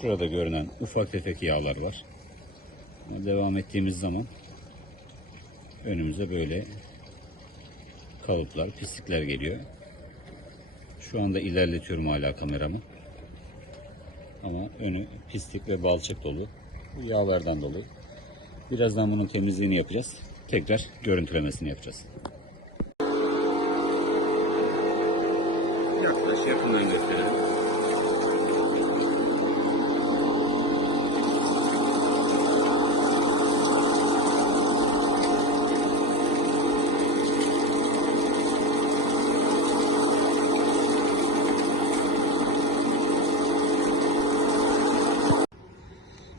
Şurada görünen ufak tefek yağlar var. Devam ettiğimiz zaman önümüze böyle kalıplar, pislikler geliyor. Şu anda ilerletiyorum hala kameramı. Ama önü pislik ve balçık dolu. Yağlardan dolayı. Birazdan bunun temizliğini yapacağız. Tekrar görüntülemesini yapacağız. Yaklaş yakından gösterelim.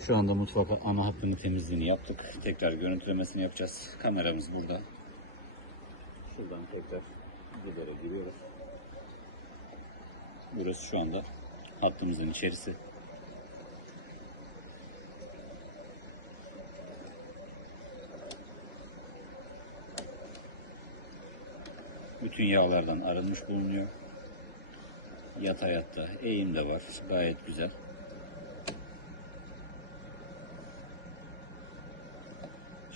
Şu anda mutfak ana hattının temizliğini yaptık. Tekrar görüntülemesini yapacağız. Kameramız burada. Şuradan tekrar gidere giriyoruz. Burası şu anda hattımızın içerisi. Bütün yağlardan arınmış bulunuyor. Yatay hatta eğim de var. Gayet güzel.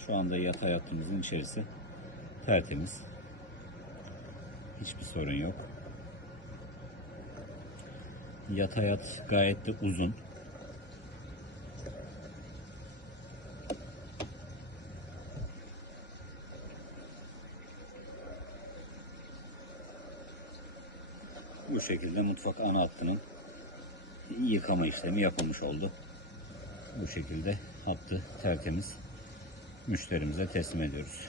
Şu anda yatay hattımızın içerisi tertemiz. Hiçbir sorun yok. Yatay hat gayet de uzun. Bu şekilde mutfak ana hattının yıkama işlemi yapılmış oldu. Bu şekilde hattı tertemiz müşterimize teslim ediyoruz.